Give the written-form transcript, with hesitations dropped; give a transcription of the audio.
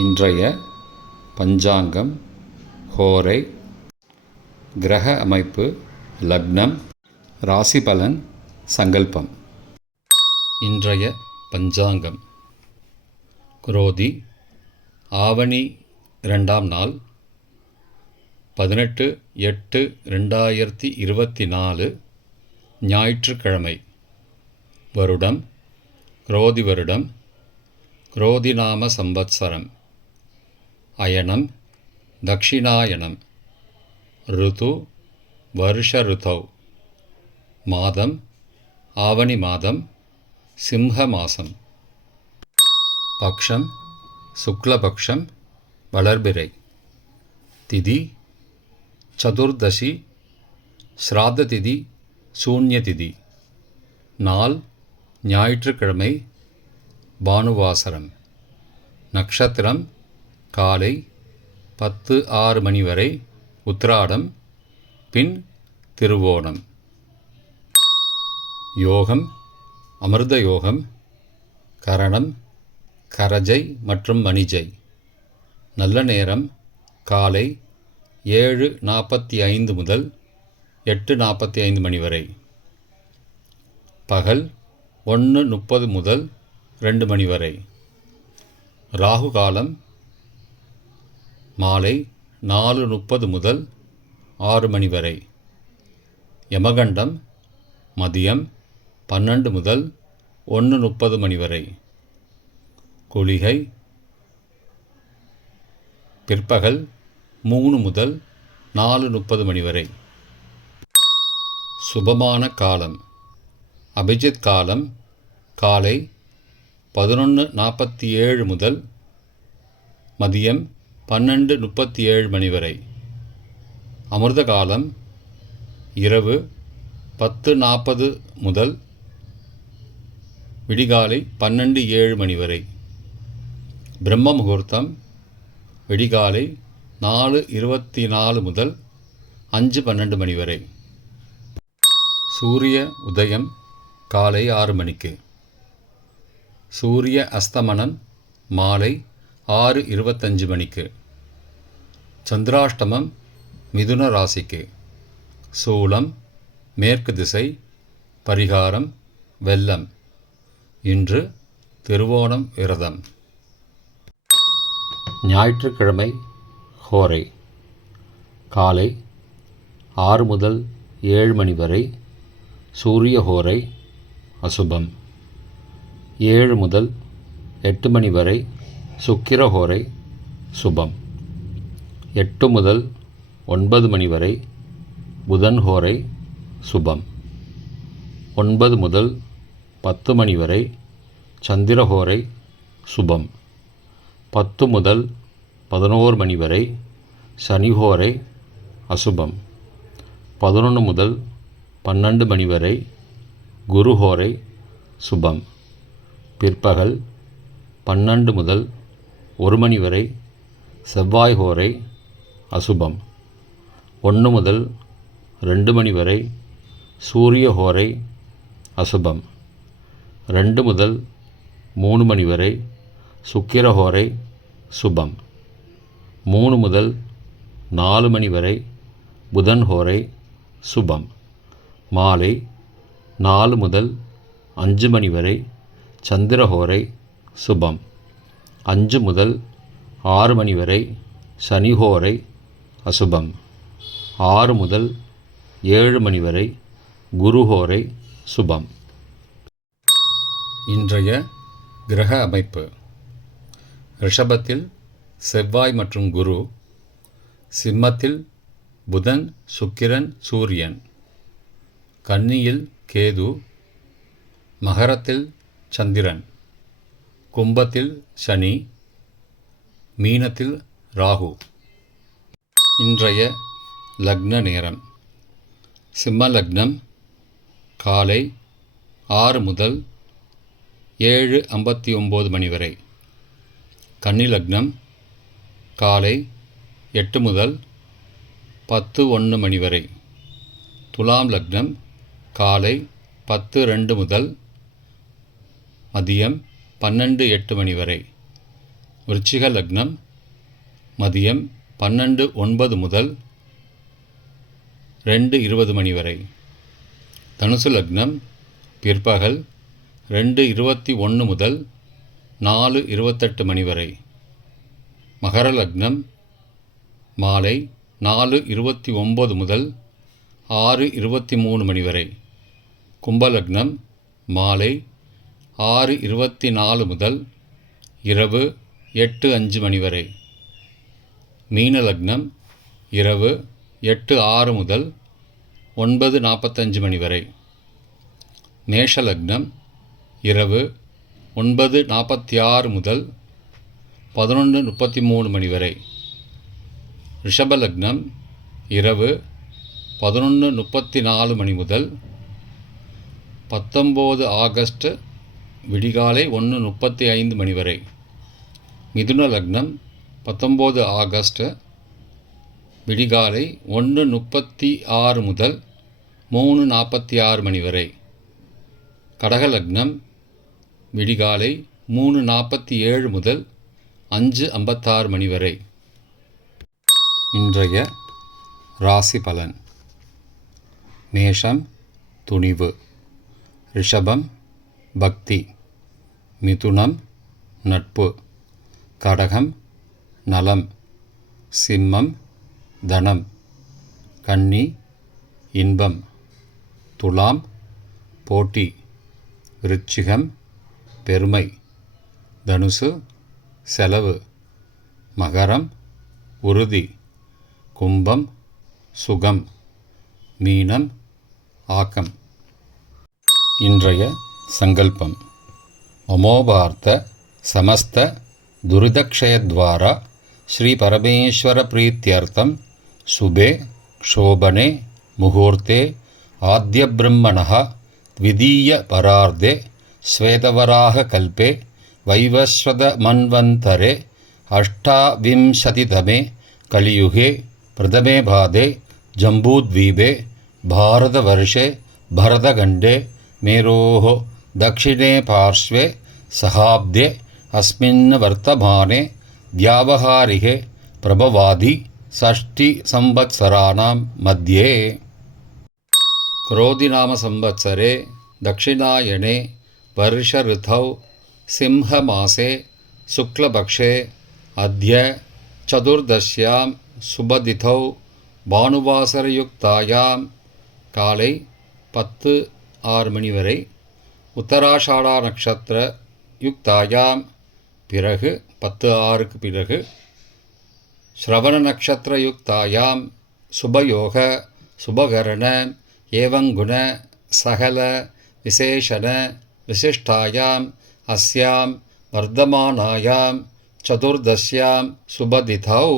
இன்றைய பஞ்சாங்கம், ஹோரை, கிரக அமைப்பு, லக்னம், ராசி பலன், சங்கல்பம். இன்றைய பஞ்சாங்கம். குரோதி ஆவணி 2ஆம் நாள், 18/8/2024, ஞாயிற்றுக்கிழமை. வருடம் குரோதி வருடம், குரோதிநாம சம்பத்சரம். அயனம் தக்ஷிணாயனம். ருது வருஷ ருதௌ. மாதம் ஆவணி மாதம், சிம்ஹ மாசம். பக்ஷம் சுக்லபக்ஷம், வளர்பிறை. திதி சதுர்தசி, ஸ்ராத்த திதி, சூன்ய திதி. நாள் ஞாயிற்றுக்கிழமை, பானுவாசரம். நக்ஷத்திரம் காலை 10:06 மணி வரை உத்திராடம், பின் திருவோணம். யோகம் அமிர்த யோகம். கரணம் கரஜை மற்றும் மணிஜை. நல்ல நேரம் காலை 7:45 முதல் 8:45 மணி வரை. பகல் 1:30 முதல் 2 மணி வரை. ராகு காலம் மாலை 4:30 முதல் 6 மணி வரை. யமகண்டம் மதியம் 12 முதல் 1:30 மணி வரை. குளிகை பிற்பகல் 3 முதல் 4:30 மணி வரை. சுபமான காலம் அபிஜித் காலம் காலை 11:47 முதல் மதியம் 12:37 மணி வரை. அமிர்த காலம் இரவு 10:40 முதல் விடிகாலை 12:07 மணி வரை. பிரம்ம முகூர்த்தம் விடிகாலை 4:24 முதல் 5:12 மணி வரை. சூரிய உதயம் காலை 6 மணிக்கு. சூரிய அஸ்தமனம் மாலை 6:25 மணிக்கு. சந்திராஷ்டமம் மிதுன ராசிக்கு. சூலம் மேற்கு திசை. பரிகாரம் வெல்லம். இன்று திருவோணம் விரதம். ஞாயிற்றுக்கிழமை ஹோரை. காலை 6 முதல் 7 மணி வரை சூரிய ஹோரை அசுபம். 7 முதல் 8 மணி வரை சுக்கிர ஹோரை சுபம். 8 முதல் 9 மணி வரை புதன் ஹோரை சுபம். 9 முதல் 10 மணி வரை சந்திர ஹோரை சுபம். 10 முதல் 11 மணி வரை சனி ஹோரை அசுபம். 11 முதல் 12 மணி வரை குரு ஹோரை சுபம். பிற்பகல் 12 முதல் 1 மணி வரை செவ்வாய் ஹோரை அசுபம். 1 முதல் 2 மணி வரை சூரிய ஹோரை அசுபம். 2 முதல் 3 மணி வரை சுக்கிர ஹோரை சுபம். 3 முதல் 4 மணி வரை புதன் ஹோரை சுபம். மாலை 4 முதல் 5 மணி வரை சந்திர ஹோரை சுபம். 5 முதல் 6 மணி வரை சனி ஹோரை அசுபம். 6 முதல் 7 மணி வரை குரு ஹோரை சுபம். இன்றைய கிரக அமைப்பு. ரிஷபத்தில் செவ்வாய் மற்றும் குரு. சிம்மத்தில் புதன், சுக்கிரன், சூரியன். கன்னியில் கேது. மகரத்தில் சந்திரன். கும்பத்தில் சனி. மீனத்தில் ராகு. இன்றைய லக்ன நேரம். சிம்ம லக்னம் காலை 6 முதல் 7:59 மணி வரை. கன்னி லக்னம் காலை 8 முதல் 10:01 மணி வரை. துலாம் லக்னம் காலை 10:02 முதல் மதியம் 12:08 மணி வரை. விருச்சிக லக்னம் மதியம் 12:09 முதல் 2:20 மணி வரை. தனுசு லக்னம் பிற்பகல் 2:21 முதல் 4:28 மணி வரை. மகர லக்னம் மாலை 4:29 முதல் 6:23 மணி வரை. கும்பலக்னம் மாலை 6:24 முதல் இரவு 8:05 மணி வரை. மீன லக்னம் இரவு 8:06 முதல் 9:45 மணி வரை. மேஷ லக்னம் இரவு 9:46 முதல் 11:33 மணி வரை. ரிஷப லக்னம் இரவு 11:34 மணி முதல் 19 ஆகஸ்ட் விடிகாலை 1:35 மணி வரை. மிதுன லக்னம் 19 ஆகஸ்ட் விடிகாலை 1:36 முதல் 3:46 மணி வரை. கடக லக்னம் விடிகாலை 3:47 முதல் 5:56 மணி வரை. இன்றைய ராசி பலன். மேஷம் துணிவு, ரிஷபம் பக்தி, மிதுனம் நட்பு, கடகம் நலம், சிம்மம் தனம், கன்னி இன்பம், துலாம் போட்டி, விருச்சிகம் பெருமை, தனுசு செலவு, மகரம் உறுதி, கும்பம் சுகம், மீனம் ஆக்கம். இன்றைய சங்கல்பம். அமோபார்த்த சமஸ்த துரிதக்ஷயத்வாரா ஸ்ரீ பரமேஸ்வர பிரீத்யர்த்தம் சுபே க்ஷோபனே முகூர்த்தே ஆத்ய பிரம்மணः த்விதீய பரார்த்தே ஸ்வேதவராக கல்பே வைவஸ்வத மன்வந்தரே அஷ்டாவிம்சதிதமே கலியுகே பிரதமே பாதே ஜம்பூத்வீபே பாரதவர்ஷே பரதகண்டே மேரோः दक्षिणे पार्श्वे सहाब्दे अस्मिन् वर्तमाने व्यावहारिके प्रभवादि षष्टिसंवत्सराणां मध्ये क्रोधिनाम संवत्सरे दक्षिणायने वर्षऋतौ सिंहमासे शुक्लपक्षे अद्य चतुर्दश्यां सुबदिथौ भानुवासरयुक्तायां काले 10:06 மணி வரை. உத்தராஷாடா நக்ஷத்திர யுக்தாயாம் பிறகு 10:06க்கு பிறகு. ஸ்ரவண நக்ஷத்திர யுக்தாயாம் சுபயோக சுபகரண ஏவங்குண சகல விசேஷண விசிஷ்டாயாம் அஸ்யாம் வர்தமானாயாம் சதுர்தஸ்யாம் சுபதிதௌ